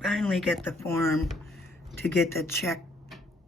finally get the form to get the check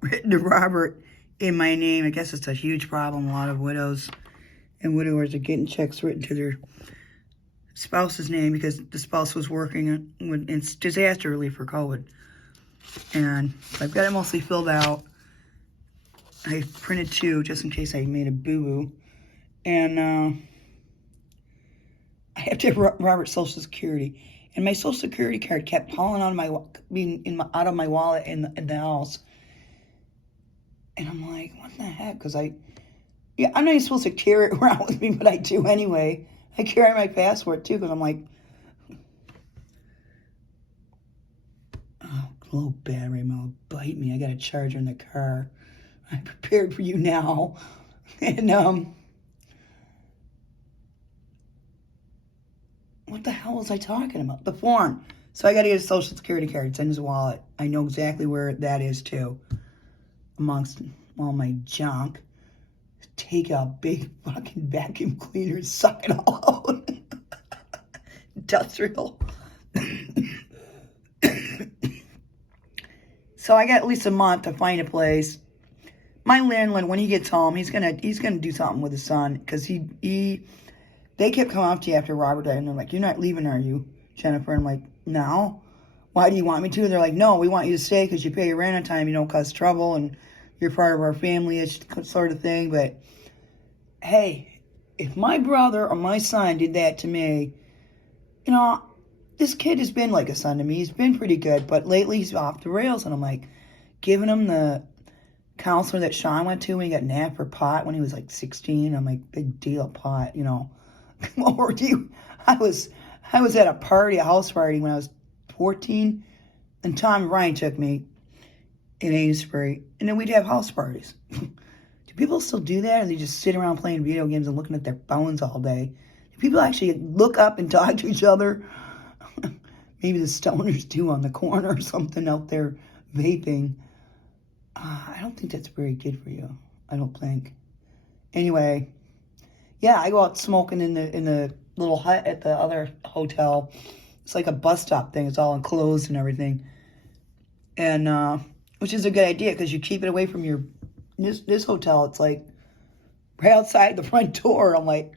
written to Robert in my name. I guess it's a huge problem. A lot of widows and widowers are getting checks written to their spouse's name because the spouse was working in disaster relief for COVID. And I've got it mostly filled out. I printed two just in case I made a boo-boo. And I have to have Robert's Social Security. And my Social Security card kept falling out of my wallet in the house. And I'm like, what the heck? Because I'm not even supposed to carry it around with me, but I do anyway. I carry my passport too because I'm like, oh, low battery will bite me. I got a charger in the car. I'm prepared for you now. And what the hell was I talking about? The form. So I got to get a Social Security card. It's in his wallet. I know exactly where that is too. Amongst all my junk. Take a big fucking vacuum cleaner and suck it all out. Industrial. So I got at least a month to find a place. My landlord, when he gets home, he's gonna do something with his son because they kept coming up to you after Robert died and they're like, "You're not leaving, are you, Jennifer?" And I'm like, "No. Why do you want me to?" And they're like, "No, we want you to stay because you pay your rent on time. You don't cause trouble and you're part of our family." It's sort of thing. But hey, if my brother or my son did that to me, this kid has been like a son to me. He's been pretty good, but lately he's off the rails. And I'm like, giving him the counselor that Sean went to when he got nabbed for pot when he was like 16. I'm like, big deal, pot, What were you? I was at a party, a house party when I was 14, and Tom and Ryan took me in Amesbury, and then we'd have house parties. Do people still do that, or they just sit around playing video games and looking at their phones all day? Do people actually look up and talk to each other? Maybe the stoners do on the corner or something out there vaping. I don't think that's very good for you. I don't think. Anyway, yeah, I go out smoking in the little hut at the other hotel. It's like a bus stop thing. It's all enclosed and everything. And which is a good idea because you keep it away from this hotel. It's like right outside the front door. I'm like,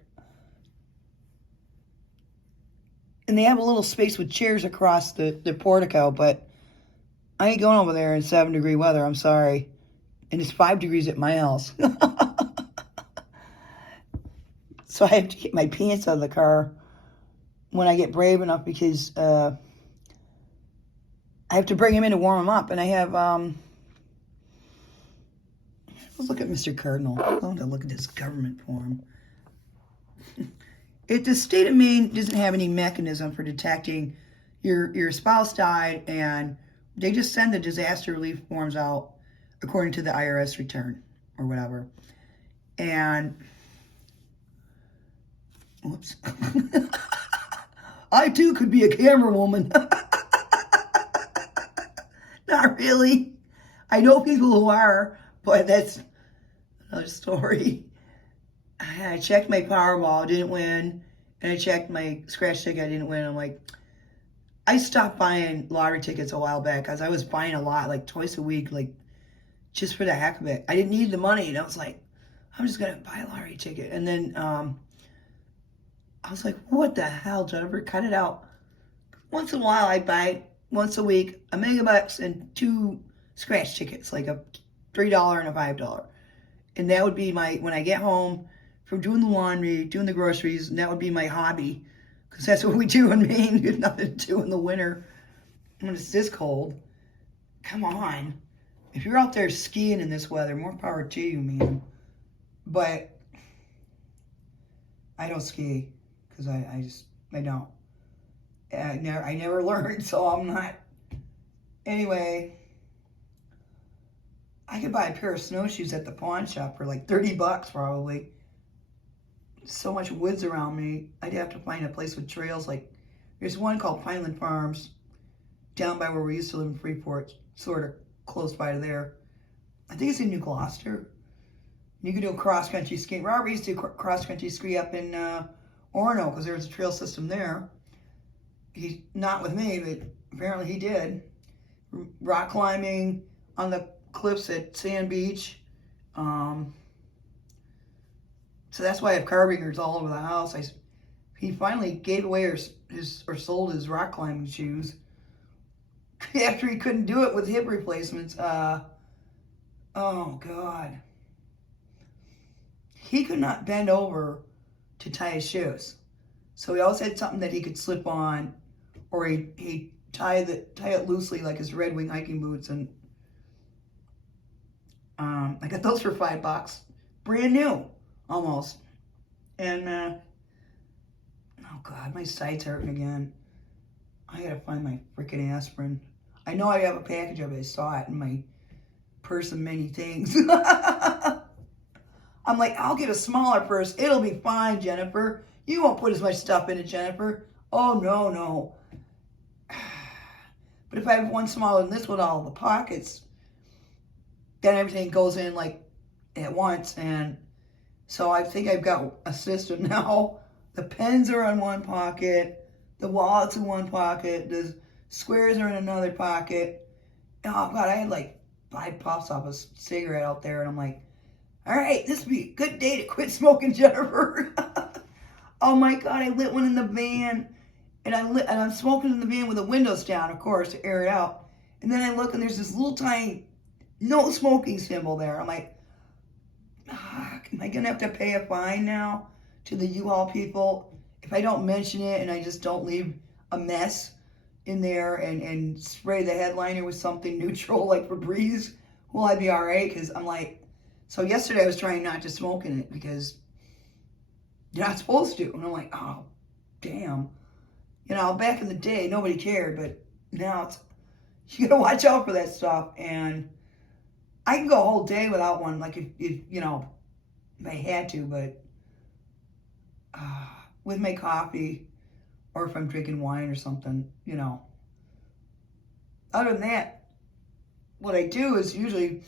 and they have a little space with chairs across the portico, but I ain't going over there in 7-degree weather. I'm sorry. And it's 5 degrees at my house. So I have to get my pants out of the car when I get brave enough because I have to bring him in to warm him up. And I have, let's look at Mr. Cardinal. I want to look at this government form. The state of Maine doesn't have any mechanism for detecting your spouse died, and they just send the disaster relief forms out according to the IRS return or whatever. And, whoops. I too could be a camera woman. Not really. I know people who are, but that's another story. I checked my Powerball, didn't win. And I checked my scratch ticket, I didn't win. I'm like, I stopped buying lottery tickets a while back because I was buying a lot, like twice a week, like just for the heck of it. I didn't need the money. And I was like, I'm just going to buy a lottery ticket. And then I was like, what the hell, Jennifer? Cut it out. Once in a while, I buy, once a week, a $1 and 2 scratch tickets, like a $3 and a $5. And that would be when I get home from doing the laundry, doing the groceries, and that would be my hobby. Because that's what we do in Maine. There's nothing to do in the winter when it's this cold. Come on. If you're out there skiing in this weather, more power to you, man. But I don't ski because I don't. I never learned, so I'm not. Anyway, I could buy a pair of snowshoes at the pawn shop for like $30 probably. So much woods around me. I'd have to find a place with trails. Like, there's one called Pineland Farms down by where we used to live in Freeport, sort of close by to there. I think it's in New Gloucester. You could do a cross-country ski. Robert used to do cross-country ski up in Orono because there was a trail system there. He's not with me, but Apparently he did. Rock climbing on the cliffs at Sand Beach. So that's why I have carbingers all over the house. He finally gave away or sold his rock climbing shoes after he couldn't do it with hip replacements. Oh God. He could not bend over to tie his shoes. So he always had something that he could slip on, or he tie it loosely like his Red Wing hiking boots. And I got those for $5, brand new, almost. And oh God, my side's hurting again. I gotta find my freaking aspirin. I know I have a package of it. I saw it in my purse of many things. I'm like, I'll get a smaller purse. It'll be fine, Jennifer. You won't put as much stuff in it, Jennifer. Oh, no. But if I have one smaller than this with all the pockets, then everything goes in like at once. And so I think I've got a system now. The pens are in one pocket. The wallet's in one pocket. The squares are in another pocket. Oh, God, I had like 5 puffs off a cigarette out there. And I'm like, all right, this would be a good day to quit smoking, Jennifer. Oh, my God, I lit one in the van. And I'm smoking in the van with the windows down, of course, to air it out. And then I look, and there's this little tiny no smoking symbol there. I'm like, am I going to have to pay a fine now to the U-Haul people if I don't mention it and I just don't leave a mess in there and spray the headliner with something neutral like Febreze? Will I be all right? Because I'm like, so yesterday I was trying not to smoke in it because you're not supposed to. And I'm like, oh, damn. You know, back in the day, nobody cared, but now you gotta watch out for that stuff. And I can go a whole day without one, like if you know, if I had to, but with my coffee or if I'm drinking wine or something, you know. Other than that, what I do is usually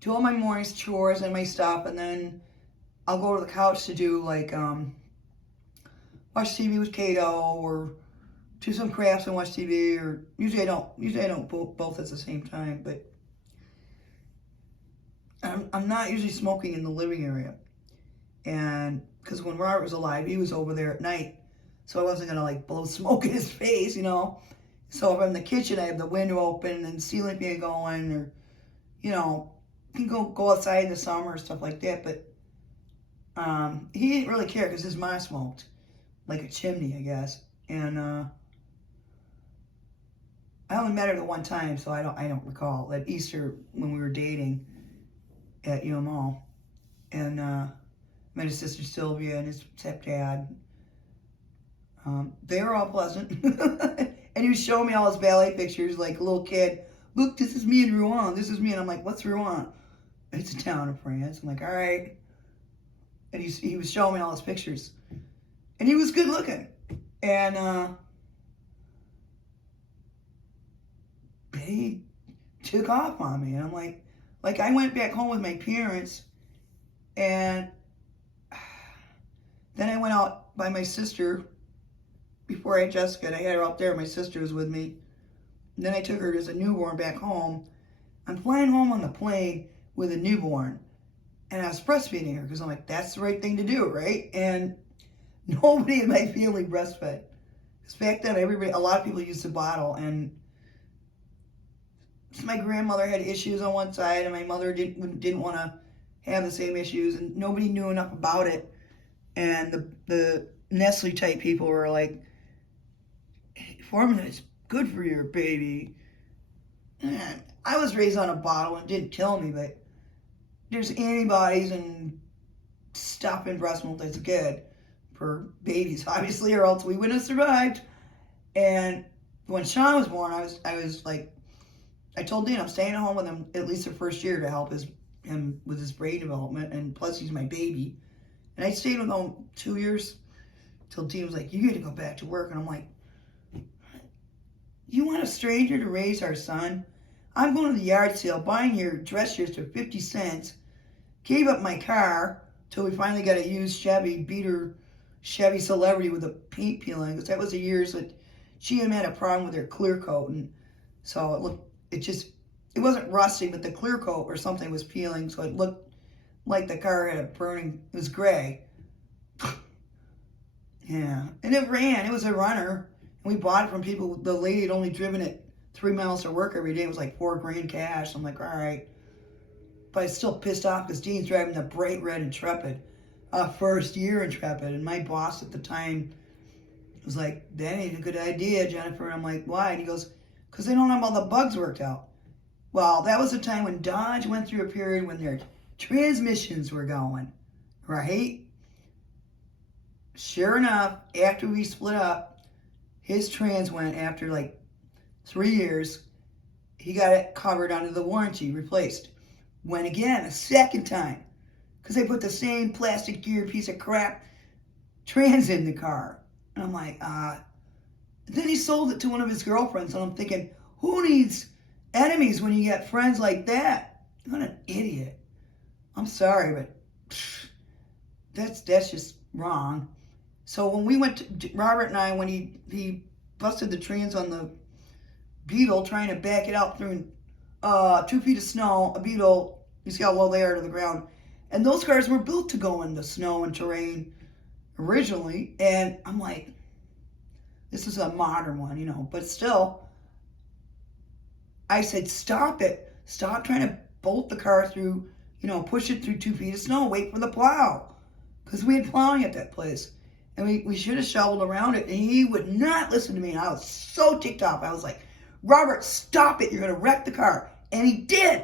do all my morning's chores and my stuff, and then I'll go to the couch to do like watch TV with Kato, or do some crafts and watch TV, or usually I don't both at the same time, but I'm not usually smoking in the living area. And because when Robert was alive, he was over there at night, so I wasn't gonna like blow smoke in his face, you know. So if I'm in the kitchen, I have the window open and ceiling fan going, or you know, you can go outside in the summer or stuff like that. But he didn't really care because his mom smoked like a chimney, I guess. And I only met her the one time, so I don't recall. At Easter when we were dating at UMO, and met his sister Sylvia and his stepdad. They were all pleasant, and he was showing me all his ballet pictures like a little kid. Look, this is me in Rouen. This is me, and I'm like, what's Rouen? It's a town in France. I'm like, all right. And he was showing me all his pictures, and he was good looking, and he took off on me, and I'm like I went back home with my parents, and then I went out by my sister before I had Jessica, and I had her out there. My sister was with me. And then I took her as a newborn back home. I'm flying home on the plane with a newborn, and I was breastfeeding her because I'm like, that's the right thing to do, right? And nobody in my family breastfed. Because back then, a lot of people used the bottle, and so my grandmother had issues on one side, and my mother didn't want to have the same issues, and nobody knew enough about it. And the Nestle type people were like, formula is good for your baby. And I was raised on a bottle, and it didn't kill me, but there's antibodies and stuff in breast milk that's good for babies, obviously, or else we wouldn't have survived. And when Sean was born, I was like, I told Dean I'm staying at home with him at least the first year to help him with his brain development, and plus he's my baby. And I stayed with him 2 years till Dean was like, you got to go back to work. And I'm like, you want a stranger to raise our son? I'm going to the yard sale, buying your dress shirts for 50 cents, gave up my car till we finally got a used Chevy, beater Chevy Celebrity with the paint peeling, because that was the years that GM had a problem with their clear coat, and so it wasn't rusting, but the clear coat or something was peeling, so it looked like the car had a burning. It was gray. Yeah, and it ran. It was a runner, and we bought it from people. The lady had only driven it 3 miles to work every day. It was like $4,000 cash. I'm like, all right. But I was still pissed off because Dean's driving the bright red Intrepid, first year Intrepid, and my boss at the time was like, that ain't a good idea, Jennifer. And I'm like, why? And he goes, because they don't have all the bugs worked out. Well, that was the time when Dodge went through a period when their transmissions were going, right? Sure enough, after we split up, his trans went after like 3 years. He got it covered under the warranty, replaced. Went again, a second time, because they put the same plastic geared piece of crap trans in the car. And I'm like, Then he sold it to one of his girlfriends, and I'm thinking, who needs enemies when you get friends like that? What an idiot. I'm sorry, but that's just wrong. So when we went to, Robert and I, when he busted the trans on the Beetle, trying to back it out through 2 feet of snow, a Beetle, you see how low they are to the ground. And those cars were built to go in the snow and terrain originally. And I'm like, this is a modern one, you know, but still, I said, stop it. Stop trying to bolt the car through, you know, push it through 2 feet of snow. Wait for the plow. Because we had plowing at that place. And we should have shoveled around it. And he would not listen to me. And I was so ticked off. I was like, Robert, stop it. You're going to wreck the car. And he did.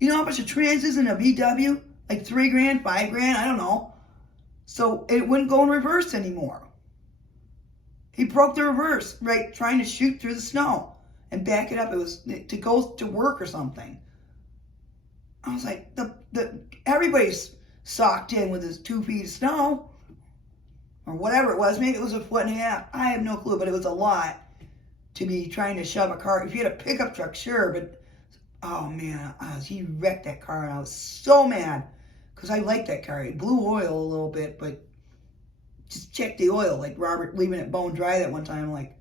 You know how much a trans is in a VW? Like $3,000, $5,000, I don't know. So it wouldn't go in reverse anymore. He broke the reverse, right, trying to shoot through the snow and back it up. It was to go to work or something. I was like, everybody's socked in with his 2 feet of snow or whatever it was. Maybe it was a foot and a half. I have no clue, but it was a lot to be trying to shove a car. If you had a pickup truck, sure, but oh man, he wrecked that car, and I was so mad because I liked that car. It blew oil a little bit, but just check the oil. Like Robert leaving it bone dry that one time. Like,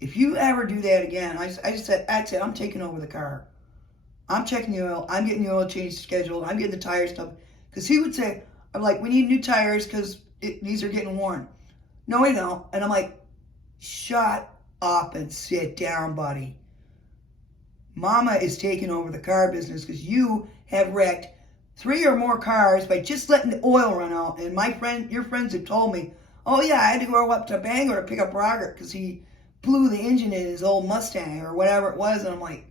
if you ever do that again, I just said, that's it. I'm taking over the car. I'm checking the oil. I'm getting the oil change scheduled. I'm getting the tire stuff. Because he would say, I'm like, we need new tires because these are getting worn. No, we don't. And I'm like, shut up and sit down, buddy. Mama is taking over the car business because you have wrecked 3 or more cars by just letting the oil run out. And your friends have told me, oh yeah, I had to go up to Bangor to pick up Robert because he blew the engine in his old Mustang or whatever it was. And I'm like,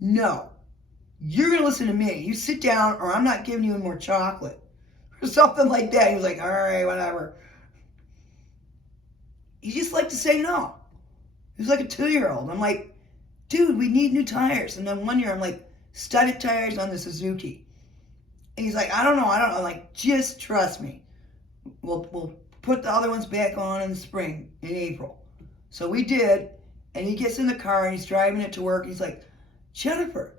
no, you're going to listen to me. You sit down or I'm not giving you any more chocolate. Or something like that. He was like, all right, whatever. He just liked to say no. He was like a 2-year-old. I'm like, dude, we need new tires. And then one year I'm like, studded tires on the Suzuki. And he's like, I don't know. I'm like, just trust me. We'll put the other ones back on in the spring, in April. So we did. And he gets in the car and he's driving it to work. He's like, Jennifer,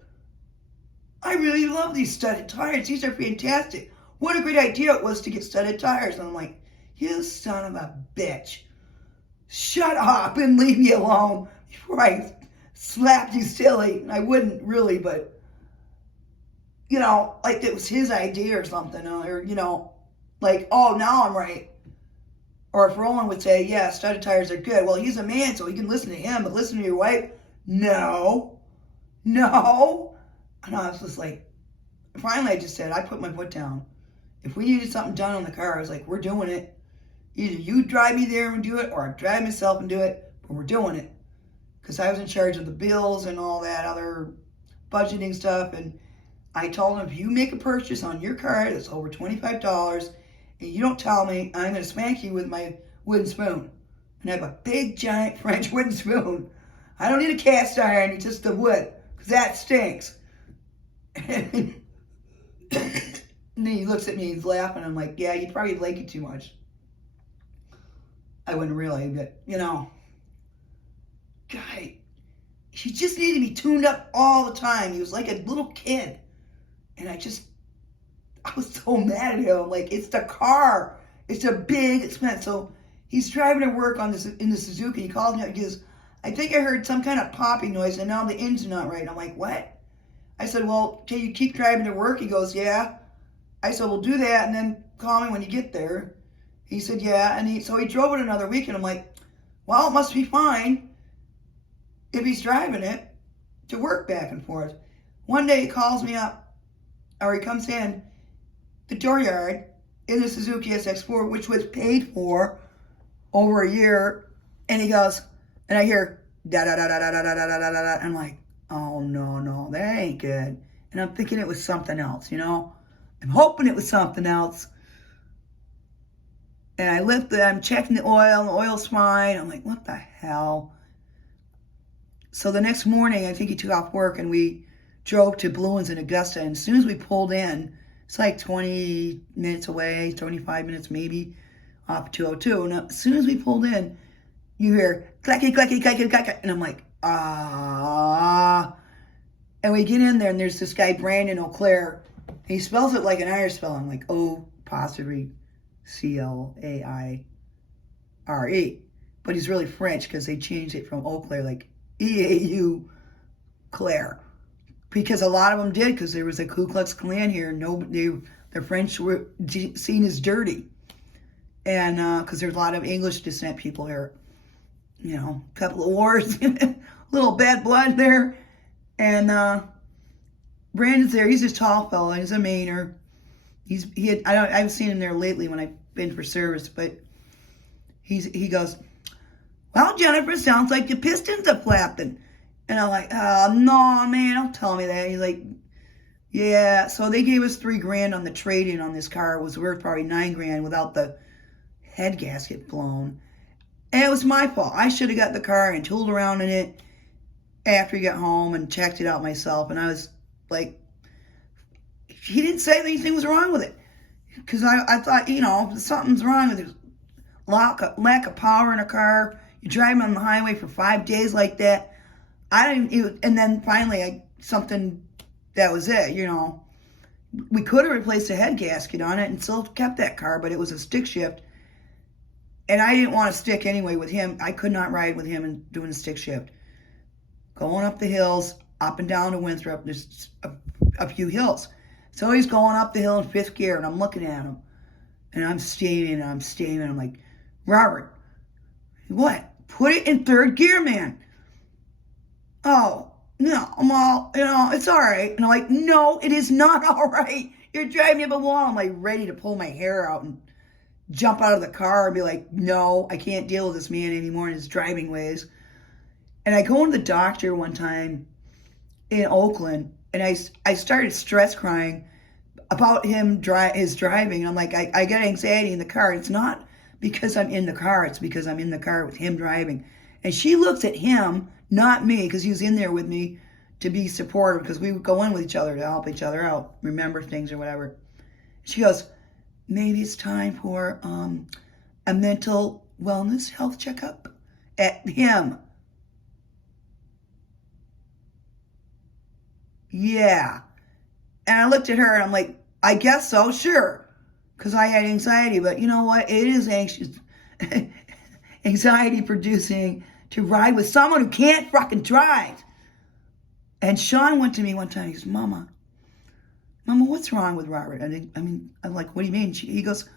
I really love these studded tires. These are fantastic. What a great idea it was to get studded tires. And I'm like, you son of a bitch. Shut up and leave me alone before I slapped you silly. And I wouldn't really, but, you know, like it was his idea or something. Or, you know, like, oh, now I'm right. Or if Roland would say, yeah, studded tires are good. Well, he's a man, so he can listen to him, but listen to your wife? No. And I was just like, finally I just said, I put my foot down. If we needed something done on the car, I was like, we're doing it. Either you drive me there and do it, or I drive myself and do it, but we're doing it. Because I was in charge of the bills and all that other budgeting stuff, and I told him, if you make a purchase on your card that's over $25, and you don't tell me, I'm going to spank you with my wooden spoon. And I have a big, giant French wooden spoon. I don't need a cast iron, it's just the wood, because that stinks. And then he looks at me, he's laughing. I'm like, yeah, you probably like it too much. I wouldn't really, but, you know, guy, he just needed to be tuned up all the time. He was like a little kid. And I was so mad at him. Like, it's the car. It's a big expense. So He's driving to work on this in the Suzuki. He calls me up. He goes, I think I heard some kind of popping noise, and now the engine's not right. I'm like, what? I said, well, can you keep driving to work? He goes, yeah. I said, well, do that, and then call me when you get there. He said, yeah. And so he drove it another week, and I'm like, well, it must be fine if he's driving it to work back and forth. One day he calls me up, or he comes in the dooryard in the Suzuki SX4, which was paid for over a year, and he goes, and I hear da da da da da da da da da da. I'm like, oh no, that ain't good. And I'm thinking it was something else, you know. I'm hoping it was something else. And I lift it, I'm checking the oil's fine. I'm like, what the hell? So the next morning, I think he took off work, and we drove to Bluens in Augusta. And as soon as we pulled in, it's like 20 minutes away, 25 minutes maybe, off 202. And as soon as we pulled in, you hear clacky, clacky, clacky, clacky. And I'm like, ah. And we get in there, and there's this guy, Brandon O'Clair. He spells it like an Irish spelling, like O''Claire. But he's really French because they changed it from Eau Claire, like EAU Claire. Because a lot of them did, because there was a Ku Klux Klan here. The French were seen as dirty. And because there's a lot of English descent people here. You know, a couple of wars, a little bad blood there. And Brandon's there. He's a tall fella. He's a Mainer. I haven't seen him there lately when I've been for service, but he goes, well, Jennifer, sounds like your pistons are flapping. And I'm like, oh, no, man, don't tell me that. He's like, yeah. So they gave us $3,000 on the trade-in on this car. It was worth probably $9,000 without the head gasket blown. And it was my fault. I should have got the car and tooled around in it after he got home and checked it out myself. And I was like, he didn't say anything was wrong with it. Because I thought, you know, something's wrong with it. Lack of power in a car. You're driving on the highway for 5 days like that. And then finally, something, that was it, you know. We could have replaced a head gasket on it and still kept that car, but it was a stick shift. And I didn't want to stick anyway with him. I could not ride with him and doing a stick shift. Going up the hills, up and down to Winthrop, there's a few hills. So he's going up the hill in 5th gear, and I'm looking at him. And I'm standing, I'm like, Robert, what? Put it in 3rd gear, man. Oh, no, I'm all, you know, it's all right. And I'm like, no, it is not all right. You're driving me up a wall. I'm like ready to pull my hair out and jump out of the car and be like, no, I can't deal with this man anymore in his driving ways. And I go into the doctor one time in Oakland, and I started stress crying about his driving. And I'm like, I get anxiety in the car. It's not because I'm in the car. It's because I'm in the car with him driving. And she looks at him, not me, because he was in there with me to be supportive, because we would go in with each other to help each other out, remember things or whatever. She goes, maybe it's time for a mental wellness health checkup at him. Yeah. And I looked at her and I'm like, I guess so, sure. Because I had anxiety, but you know what? It is anxiety producing to ride with someone who can't fucking drive. And Sean went to me one time, he goes, Mama, what's wrong with Robert? I'm like, what do you mean? He goes,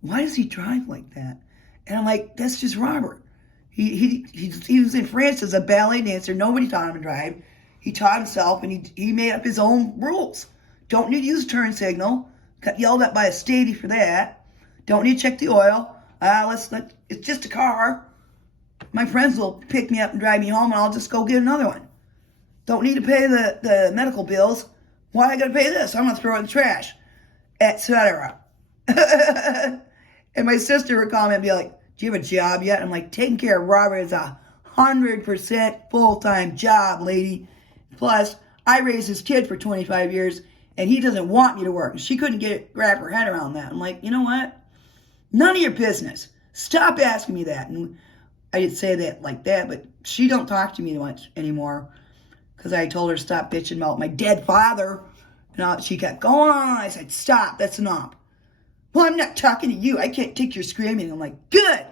why does he drive like that? And I'm like, that's just Robert. He was in France as a ballet dancer. Nobody taught him to drive. He taught himself, and he made up his own rules. Don't need to use a turn signal. Got yelled at by a statey for that. Don't need to check the oil. It's just a car. My friends will pick me up and drive me home, and I'll just go get another one. Don't need to pay the medical bills. Why I gotta pay this? I'm gonna throw it in the trash, etc. And my sister would call me and be like, do you have a job yet? I'm like, taking care of Robert is 100% full-time job, lady. Plus, I raised his kid for 25 years, and he doesn't want me to work. She couldn't wrap her head around that. I'm like, you know what? None of your business. Stop asking me that. And I didn't say that like that, but she don't talk to me much anymore, because I told her to stop bitching about my dead father. And she kept going on. I said, stop, that's enough. Well, I'm not talking to you. I can't take your screaming. I'm like, good.